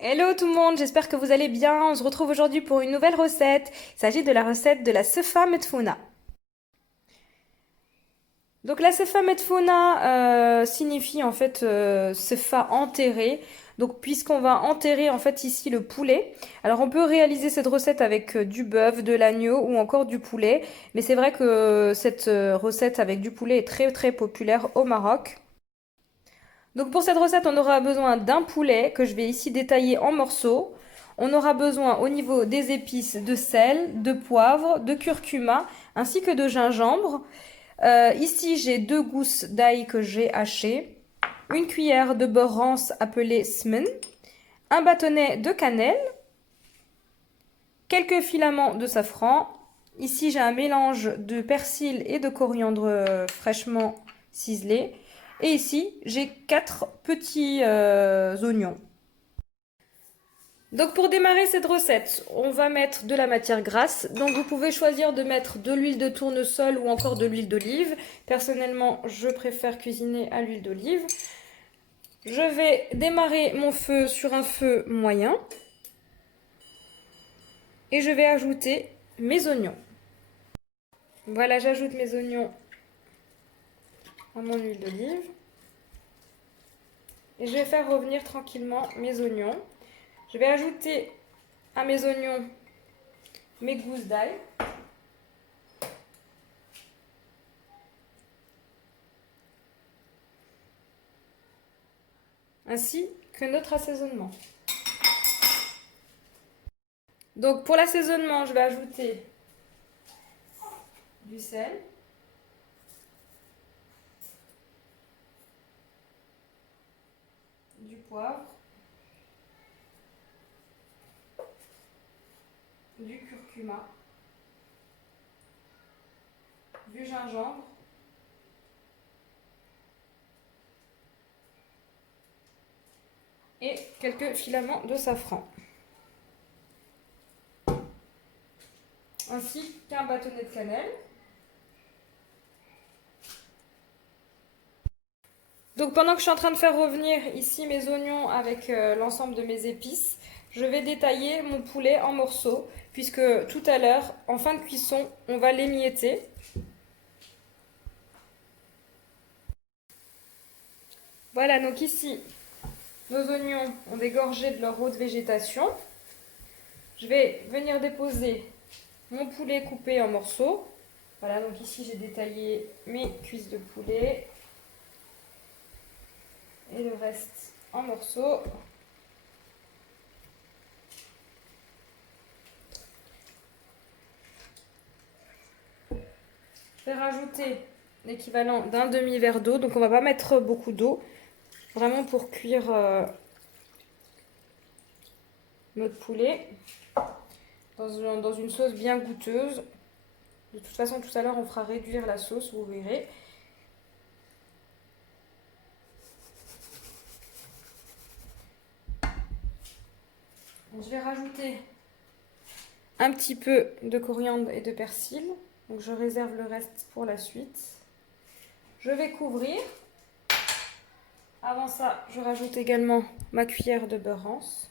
Hello tout le monde, j'espère que vous allez bien. On se retrouve aujourd'hui pour une nouvelle recette. Il s'agit de la recette de la sefa metfouna. Donc la sefa metfouna signifie en fait sefa enterré. Donc puisqu'on va enterrer en fait ici le poulet. Alors on peut réaliser cette recette avec du bœuf, de l'agneau ou encore du poulet. Mais c'est vrai que cette recette avec du poulet est très très populaire au Maroc. Donc pour cette recette, on aura besoin d'un poulet que je vais ici détailler en morceaux. On aura besoin au niveau des épices de sel, de poivre, de curcuma ainsi que de gingembre. Ici, j'ai 2 gousses d'ail que j'ai hachées, une cuillère de beurre rance appelé smen, un bâtonnet de cannelle, quelques filaments de safran. Ici, j'ai un mélange de persil et de coriandre fraîchement ciselé. Et ici, j'ai 4 petits oignons. Donc pour démarrer cette recette, on va mettre de la matière grasse. Donc vous pouvez choisir de mettre de l'huile de tournesol ou encore de l'huile d'olive. Personnellement, je préfère cuisiner à l'huile d'olive. Je vais démarrer mon feu sur un feu moyen. Et je vais ajouter mes oignons. Voilà, j'ajoute mes oignons à mon huile d'olive. Et je vais faire revenir tranquillement mes oignons. Je vais ajouter à mes oignons mes gousses d'ail. Ainsi que notre assaisonnement. Donc pour l'assaisonnement, je vais ajouter du sel, du poivre, du curcuma, du gingembre et quelques filaments de safran, ainsi qu'un bâtonnet de cannelle. Donc pendant que je suis en train de faire revenir ici mes oignons avec l'ensemble de mes épices, je vais détailler mon poulet en morceaux, puisque tout à l'heure, en fin de cuisson, on va l'émietter. Voilà, donc ici, nos oignons ont dégorgé de leur eau de végétation. Je vais venir déposer mon poulet coupé en morceaux. Voilà, donc ici j'ai détaillé mes cuisses de poulet et le reste en morceaux. Je vais rajouter l'équivalent d'un demi-verre d'eau, donc on va pas mettre beaucoup d'eau, vraiment pour cuire notre poulet dans une sauce bien goûteuse. De toute façon, tout à l'heure, on fera réduire la sauce, vous verrez. Je vais rajouter un petit peu de coriandre et de persil. Donc je réserve le reste pour la suite. Je vais couvrir. Avant ça, je rajoute également ma cuillère de beurre rance.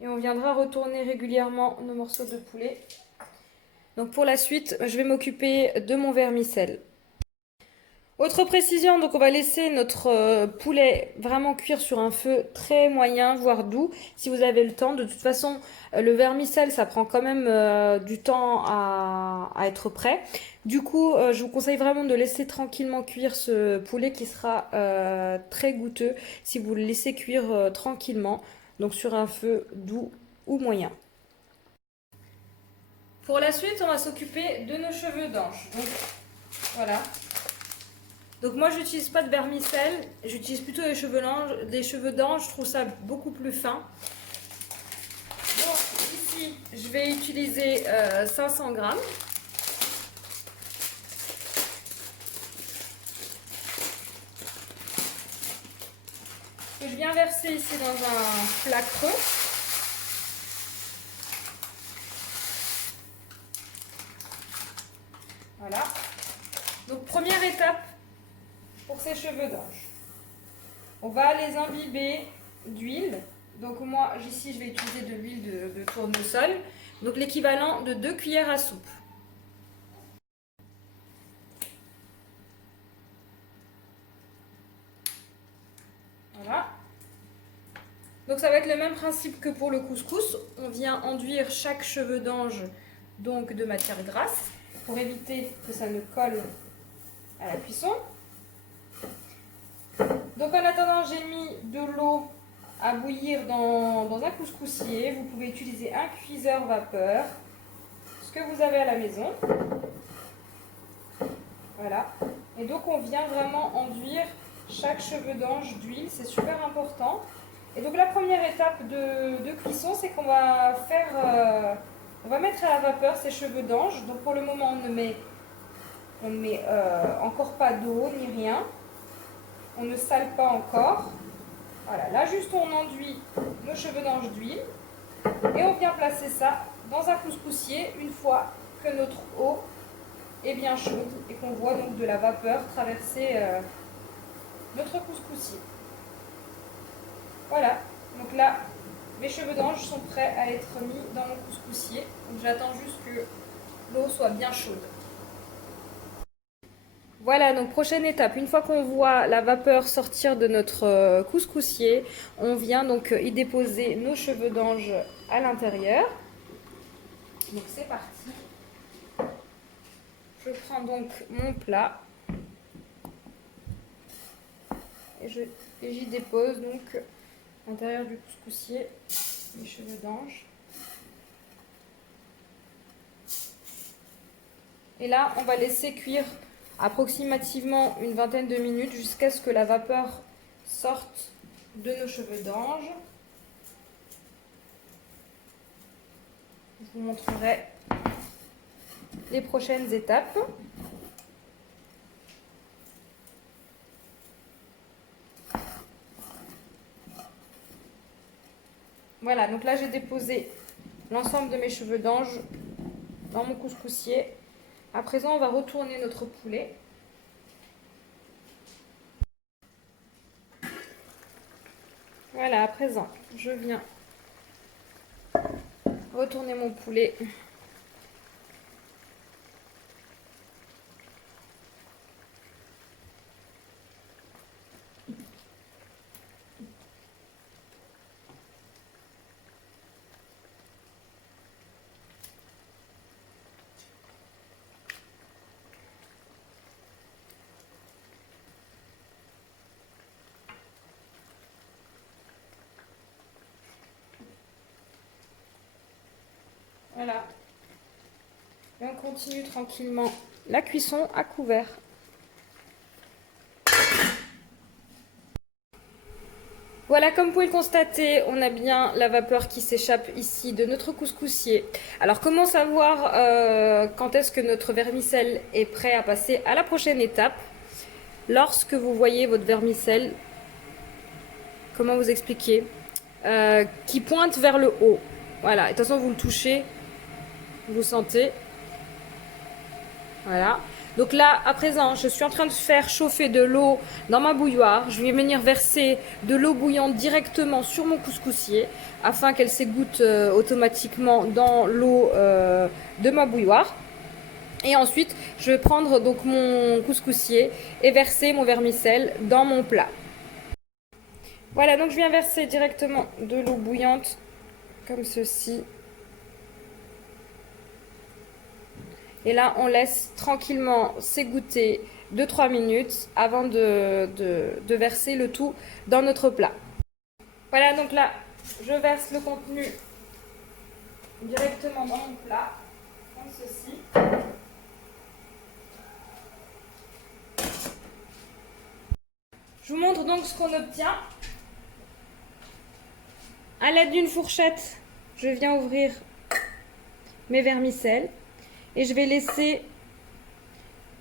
Et on viendra retourner régulièrement nos morceaux de poulet. Donc pour la suite, je vais m'occuper de mon vermicelle. Autre précision, donc on va laisser notre poulet vraiment cuire sur un feu très moyen, voire doux, si vous avez le temps. De toute façon, le vermicelle, ça prend quand même du temps à être prêt. Du coup, je vous conseille vraiment de laisser tranquillement cuire ce poulet qui sera très goûteux si vous le laissez cuire tranquillement, donc sur un feu doux ou moyen. Pour la suite, on va s'occuper de nos cheveux d'ange. Donc voilà. Donc moi j'utilise pas de vermicelle, j'utilise plutôt des cheveux d'ange, je trouve ça beaucoup plus fin. Donc ici je vais utiliser 500 grammes. Que je viens verser ici dans un plat creux. Voilà. Donc première étape pour ces cheveux d'ange. On va les imbiber d'huile. Donc moi ici je vais utiliser de l'huile de tournesol. Donc l'équivalent de 2 cuillères à soupe. Voilà. Donc ça va être le même principe que pour le couscous. On vient enduire chaque cheveu d'ange donc de matière grasse pour éviter que ça ne colle à la cuisson. Donc en attendant, j'ai mis de l'eau à bouillir dans un couscoussier. Vous pouvez utiliser un cuiseur vapeur, ce que vous avez à la maison. Voilà. Et donc on vient vraiment enduire chaque cheveu d'ange d'huile, c'est super important. Et donc la première étape de cuisson, c'est qu'on va faire, on va mettre à la vapeur ces cheveux d'ange. Donc pour le moment, on ne met encore pas d'eau ni rien. On ne sale pas encore. Voilà, là juste on enduit nos cheveux d'ange d'huile et on vient placer ça dans un couscoussier une fois que notre eau est bien chaude et qu'on voit donc de la vapeur traverser notre couscoussier. Voilà, donc là mes cheveux d'ange sont prêts à être mis dans mon couscoussier. Donc j'attends juste que l'eau soit bien chaude. Voilà, donc prochaine étape, une fois qu'on voit la vapeur sortir de notre couscoussier, on vient donc y déposer nos cheveux d'ange à l'intérieur. Donc c'est parti. Je prends donc mon plat et j'y dépose donc à l'intérieur du couscoussier mes cheveux d'ange. Et là, on va laisser cuire approximativement une vingtaine de minutes jusqu'à ce que la vapeur sorte de nos cheveux d'ange. Je vous montrerai les prochaines étapes. Voilà, donc là j'ai déposé l'ensemble de mes cheveux d'ange dans mon couscoussier. À présent, on va retourner notre poulet. Voilà, à présent, je viens retourner mon poulet. Voilà. Et on continue tranquillement la cuisson à couvert. Voilà, comme vous pouvez le constater, on a bien la vapeur qui s'échappe ici de notre couscoussier. Alors, comment savoir quand est-ce que notre vermicelle est prêt à passer à la prochaine étape? Lorsque vous voyez votre vermicelle, comment vous expliquer, qui pointe vers le haut. Voilà, et de toute façon, vous le touchez, vous sentez. Voilà. Donc là, à présent, je suis en train de faire chauffer de l'eau dans ma bouilloire. Je vais venir verser de l'eau bouillante directement sur mon couscoussier afin qu'elle s'égoutte automatiquement dans l'eau de ma bouilloire. Et ensuite, je vais prendre donc mon couscoussier et verser mon vermicelle dans mon plat. Voilà, donc je viens verser directement de l'eau bouillante comme ceci. Et là, on laisse tranquillement s'égoutter 2-3 minutes avant de verser le tout dans notre plat. Voilà, donc là, je verse le contenu directement dans mon plat, comme ceci. Je vous montre donc ce qu'on obtient. À l'aide d'une fourchette, je viens ouvrir mes vermicelles. Et je vais laisser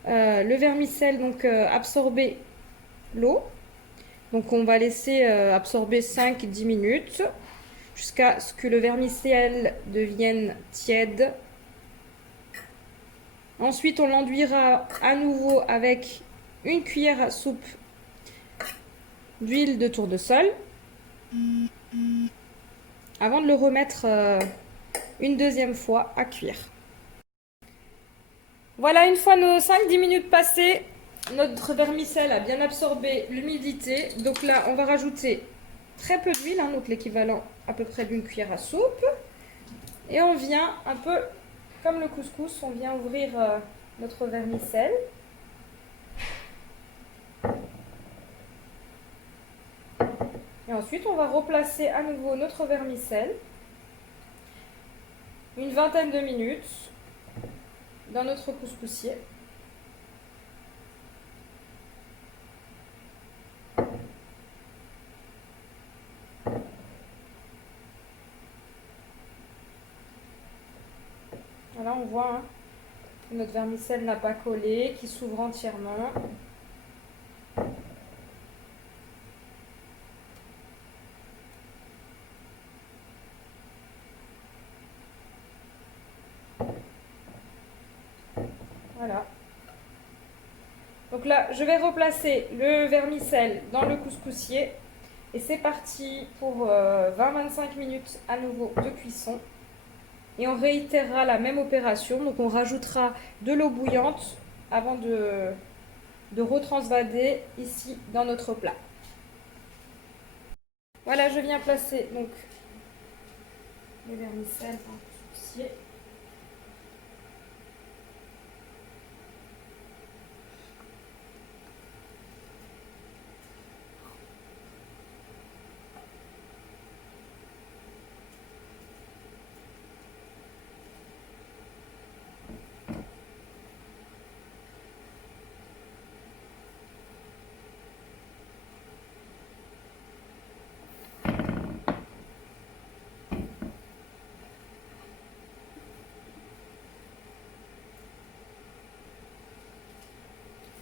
le vermicelle donc absorber l'eau. Donc on va laisser absorber 5-10 minutes jusqu'à ce que le vermicelle devienne tiède. Ensuite, on l'enduira à nouveau avec une cuillère à soupe d'huile de tournesol avant de le remettre une deuxième fois à cuire. Voilà, une fois nos 5-10 minutes passées, notre vermicelle a bien absorbé l'humidité. Donc là, on va rajouter très peu d'huile, hein, donc l'équivalent à peu près d'une cuillère à soupe. Et on vient un peu comme le couscous, on vient ouvrir notre vermicelle. Et ensuite, on va replacer à nouveau notre vermicelle une vingtaine de minutes dans notre couscoussier. Voilà, on voit hein, que notre vermicelle n'a pas collé, qu'il s'ouvre entièrement. Voilà. Donc là, je vais replacer le vermicelle dans le couscoussier. Et c'est parti pour 20-25 minutes à nouveau de cuisson. Et on réitérera la même opération. Donc on rajoutera de l'eau bouillante avant de retransvader ici dans notre plat. Voilà, je viens placer donc les vermicelles dans le couscoussier.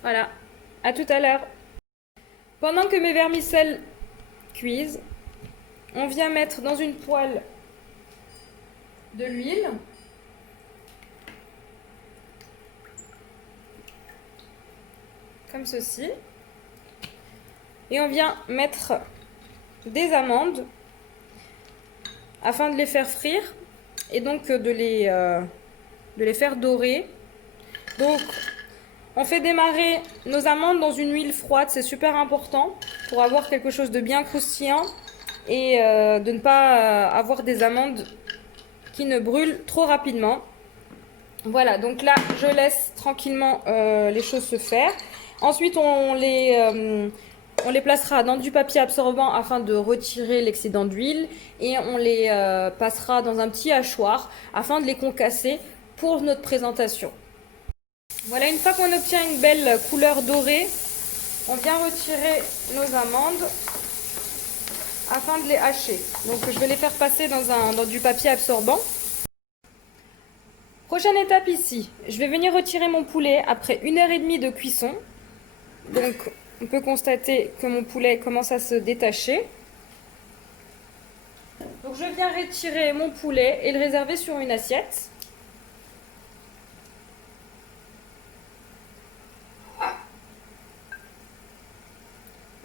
Voilà, à tout à l'heure. Pendant que mes vermicelles cuisent, on vient mettre dans une poêle de l'huile. Comme ceci. Et on vient mettre des amandes afin de les faire frire et donc de les faire dorer. Donc on fait démarrer nos amandes dans une huile froide, c'est super important pour avoir quelque chose de bien croustillant et de ne pas avoir des amandes qui ne brûlent trop rapidement. Voilà, donc là je laisse tranquillement les choses se faire. Ensuite on les placera dans du papier absorbant afin de retirer l'excédent d'huile et on les passera dans un petit hachoir afin de les concasser pour notre présentation. Voilà, une fois qu'on obtient une belle couleur dorée, on vient retirer nos amandes afin de les hacher. Donc je vais les faire passer dans du papier absorbant. Prochaine étape ici, je vais venir retirer mon poulet après 1h30 de cuisson. Donc on peut constater que mon poulet commence à se détacher. Donc je viens retirer mon poulet et le réserver sur une assiette.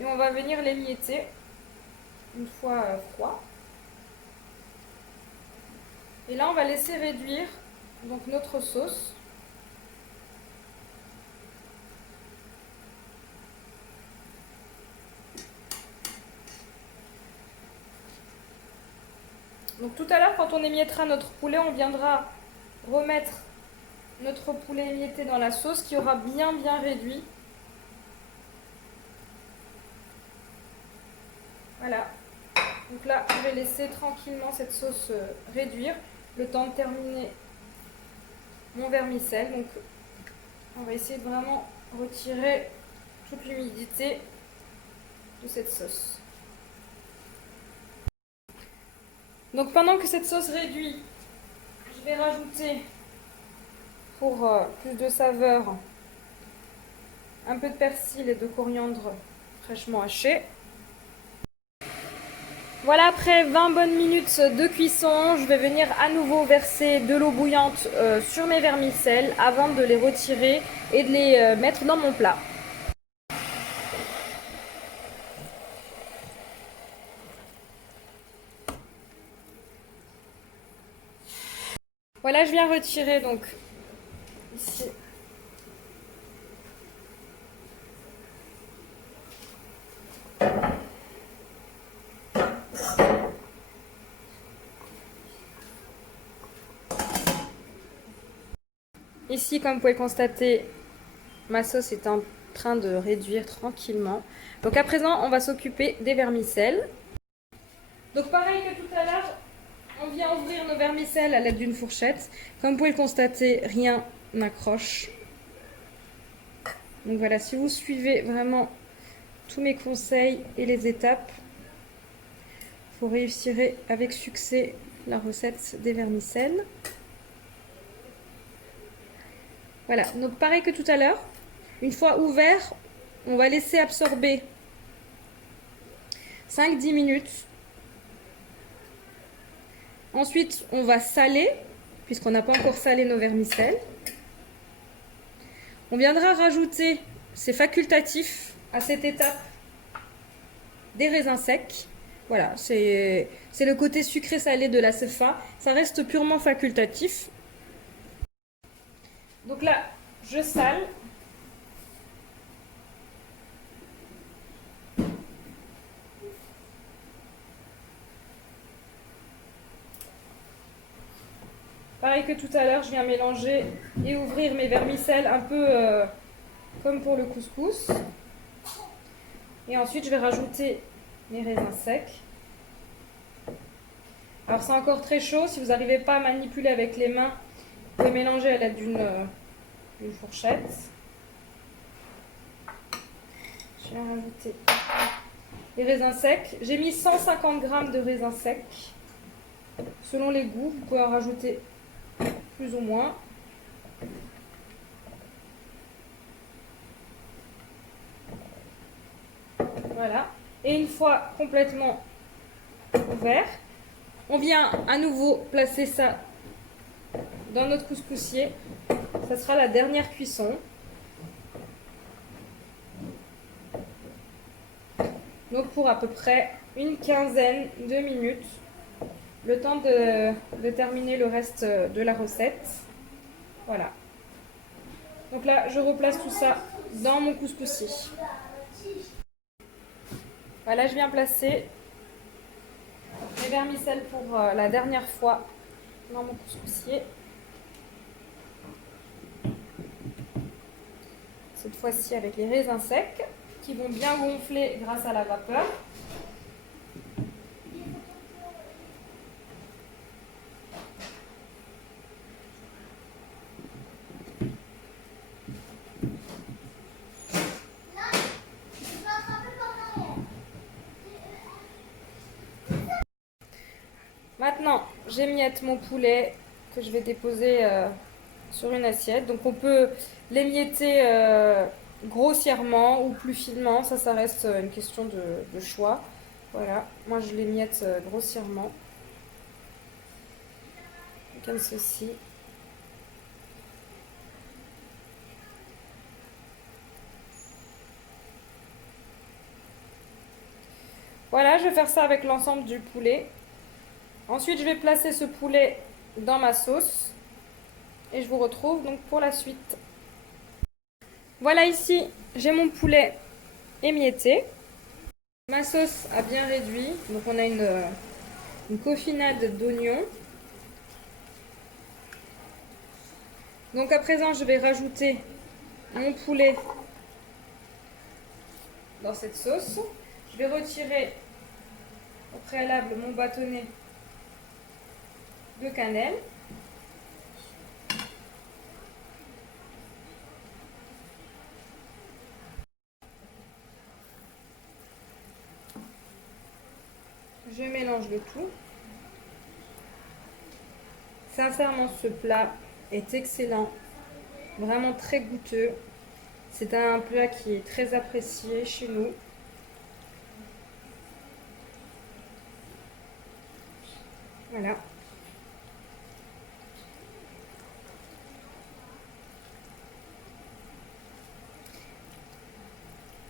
Et on va venir l'émietter une fois froid. Et là on va laisser réduire donc notre sauce. Donc tout à l'heure, quand on émiettera notre poulet, on viendra remettre notre poulet émietté dans la sauce qui aura bien réduit. Voilà. Donc là, je vais laisser tranquillement cette sauce réduire le temps de terminer mon vermicelle. Donc on va essayer de vraiment retirer toute l'humidité de cette sauce. Donc pendant que cette sauce réduit, je vais rajouter pour plus de saveur un peu de persil et de coriandre fraîchement haché. Voilà, après 20 bonnes minutes de cuisson, je vais venir à nouveau verser de l'eau bouillante sur mes vermicelles avant de les retirer et de les mettre dans mon plat. Voilà, je viens retirer donc ici. Ici, comme vous pouvez constater, ma sauce est en train de réduire tranquillement. Donc à présent, on va s'occuper des vermicelles. Donc pareil que tout à l'heure, on vient ouvrir nos vermicelles à l'aide d'une fourchette. Comme vous pouvez le constater, rien n'accroche. Donc voilà, si vous suivez vraiment tous mes conseils et les étapes, vous réussirez avec succès la recette des vermicelles. Voilà, donc pareil que tout à l'heure, une fois ouvert, on va laisser absorber 5-10 minutes. Ensuite, on va saler, puisqu'on n'a pas encore salé nos vermicelles. On viendra rajouter, c'est facultatif à cette étape, des raisins secs. Voilà, c'est le côté sucré-salé de la CFA. Ça reste purement facultatif. Donc là, je sale. Pareil que tout à l'heure, je viens mélanger et ouvrir mes vermicelles un peu comme pour le couscous. Et ensuite, je vais rajouter mes raisins secs. Alors c'est encore très chaud, si vous n'arrivez pas à manipuler avec les mains, vous pouvez mélanger à l'aide d'une fourchette. Je vais rajouter les raisins secs. J'ai mis 150 g de raisins secs. Selon les goûts, vous pouvez en rajouter plus ou moins. Voilà. Et une fois complètement ouvert, on vient à nouveau placer ça dans notre couscoussier. Ça sera la dernière cuisson. Donc pour à peu près une quinzaine de minutes, le temps de terminer le reste de la recette. Voilà. Donc là, je replace tout ça dans mon couscoussier. Voilà, je viens placer mes vermicelles pour la dernière fois dans mon couscoussier. Cette fois-ci avec les raisins secs qui vont bien gonfler grâce à la vapeur. Maintenant, j'émiette mon poulet que je vais déposer sur une assiette. Donc on peut l'émietter grossièrement ou plus finement, ça reste une question de choix. Voilà, moi je l'émiette grossièrement, comme ceci. Voilà, je vais faire ça avec l'ensemble du poulet. Ensuite, je vais placer ce poulet dans ma sauce et je vous retrouve donc pour la suite. Voilà, ici, j'ai mon poulet émietté. Ma sauce a bien réduit, donc on a une coffinade d'oignons. Donc à présent, je vais rajouter mon poulet dans cette sauce. Je vais retirer au préalable mon bâtonnet de cannelle. Je mélange le tout. Sincèrement, ce plat est excellent, vraiment très goûteux. C'est un plat qui est très apprécié chez nous. Voilà.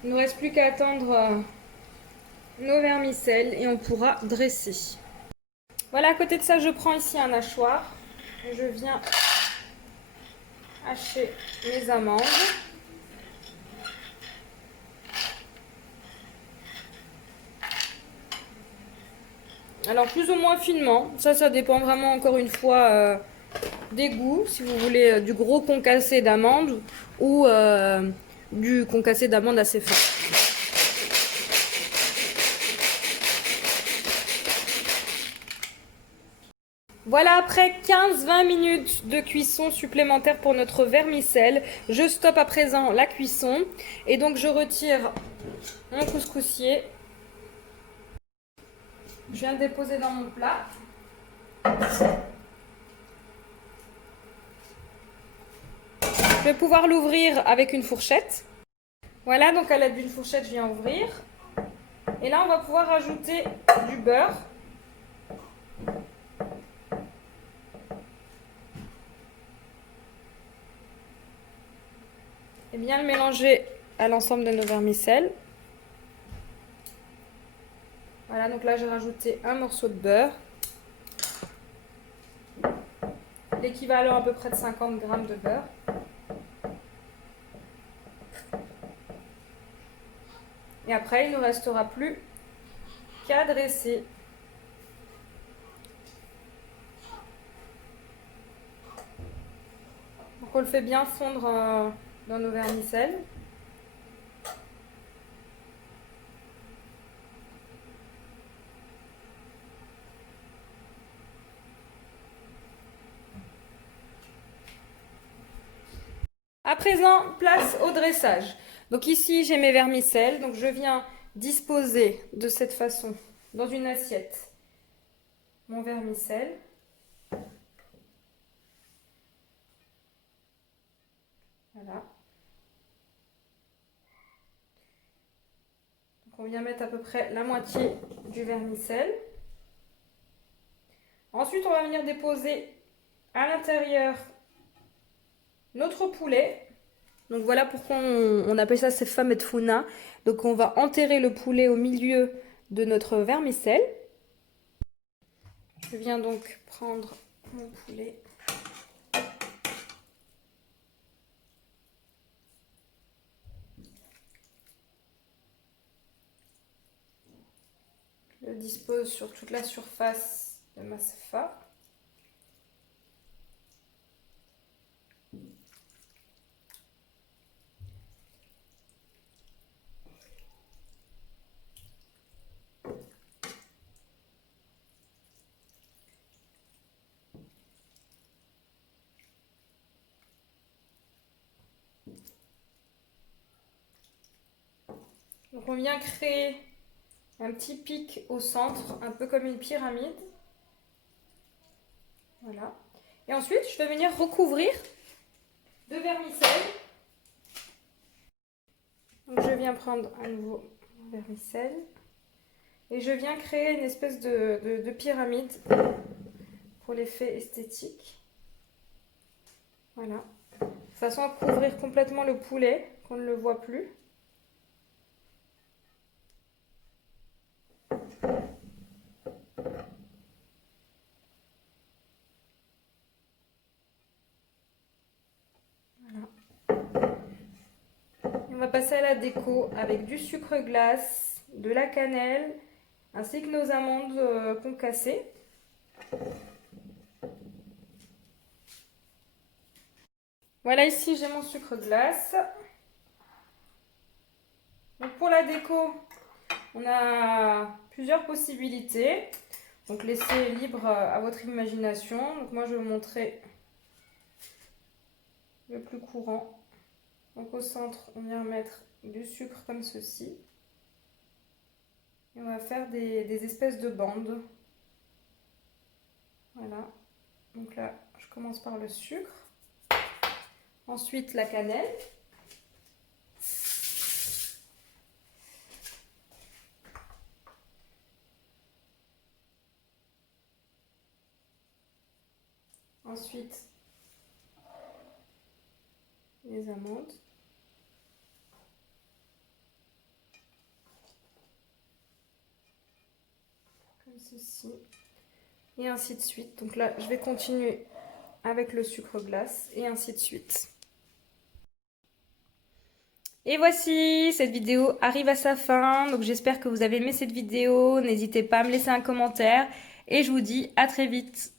Il ne nous reste plus qu'à attendre nos vermicelles et on pourra dresser. Voilà, à côté de ça, je prends ici un hachoir. Et je viens hacher mes amandes. Alors plus ou moins finement, ça dépend vraiment encore une fois des goûts. Si vous voulez du gros concassé d'amandes ou du concassé d'amandes assez fin. Voilà, après 15-20 minutes de cuisson supplémentaire pour notre vermicelle, je stoppe à présent la cuisson et donc je retire mon couscoussier. Je viens le déposer dans mon plat. Je vais pouvoir l'ouvrir avec une fourchette. Voilà, donc à l'aide d'une fourchette, je viens ouvrir. Et là, on va pouvoir ajouter du beurre. Et bien le mélanger à l'ensemble de nos vermicelles. Voilà, donc là, j'ai rajouté un morceau de beurre. L'équivalent à peu près de 50 g de beurre. Et après, il ne nous restera plus qu'à dresser. Donc on le fait bien fondre dans nos vermicelles. À présent, place au dressage. Donc ici, j'ai mes vermicelles. Donc je viens disposer de cette façon dans une assiette mon vermicelle. Voilà. Donc on vient mettre à peu près la moitié du vermicelle. Ensuite, on va venir déposer à l'intérieur notre poulet. Donc voilà pourquoi on appelle ça sefam et tfouna. Donc on va enterrer le poulet au milieu de notre vermicelle. Je viens donc prendre mon poulet. Je le dispose sur toute la surface de ma sefa. Donc on vient créer un petit pic au centre, un peu comme une pyramide. Voilà. Et ensuite, je vais venir recouvrir de vermicelle. Donc je viens prendre à nouveau mon vermicelle. Et je viens créer une espèce de pyramide pour l'effet esthétique. Voilà. De façon à couvrir complètement le poulet, qu'on ne le voit plus. On va passer à la déco avec du sucre glace, de la cannelle, ainsi que nos amandes concassées. Voilà, ici j'ai mon sucre glace. Donc pour la déco, on a plusieurs possibilités. Donc laissez libre à votre imagination. Donc moi je vais vous montrer le plus courant. Donc au centre, on vient mettre du sucre comme ceci. Et on va faire des espèces de bandes. Voilà. Donc là, je commence par le sucre. Ensuite, la cannelle. Ensuite, les amandes. Comme ceci. Et ainsi de suite. Donc là, je vais continuer avec le sucre glace et ainsi de suite. Et voici, cette vidéo arrive à sa fin. Donc j'espère que vous avez aimé cette vidéo. N'hésitez pas à me laisser un commentaire. Et je vous dis à très vite.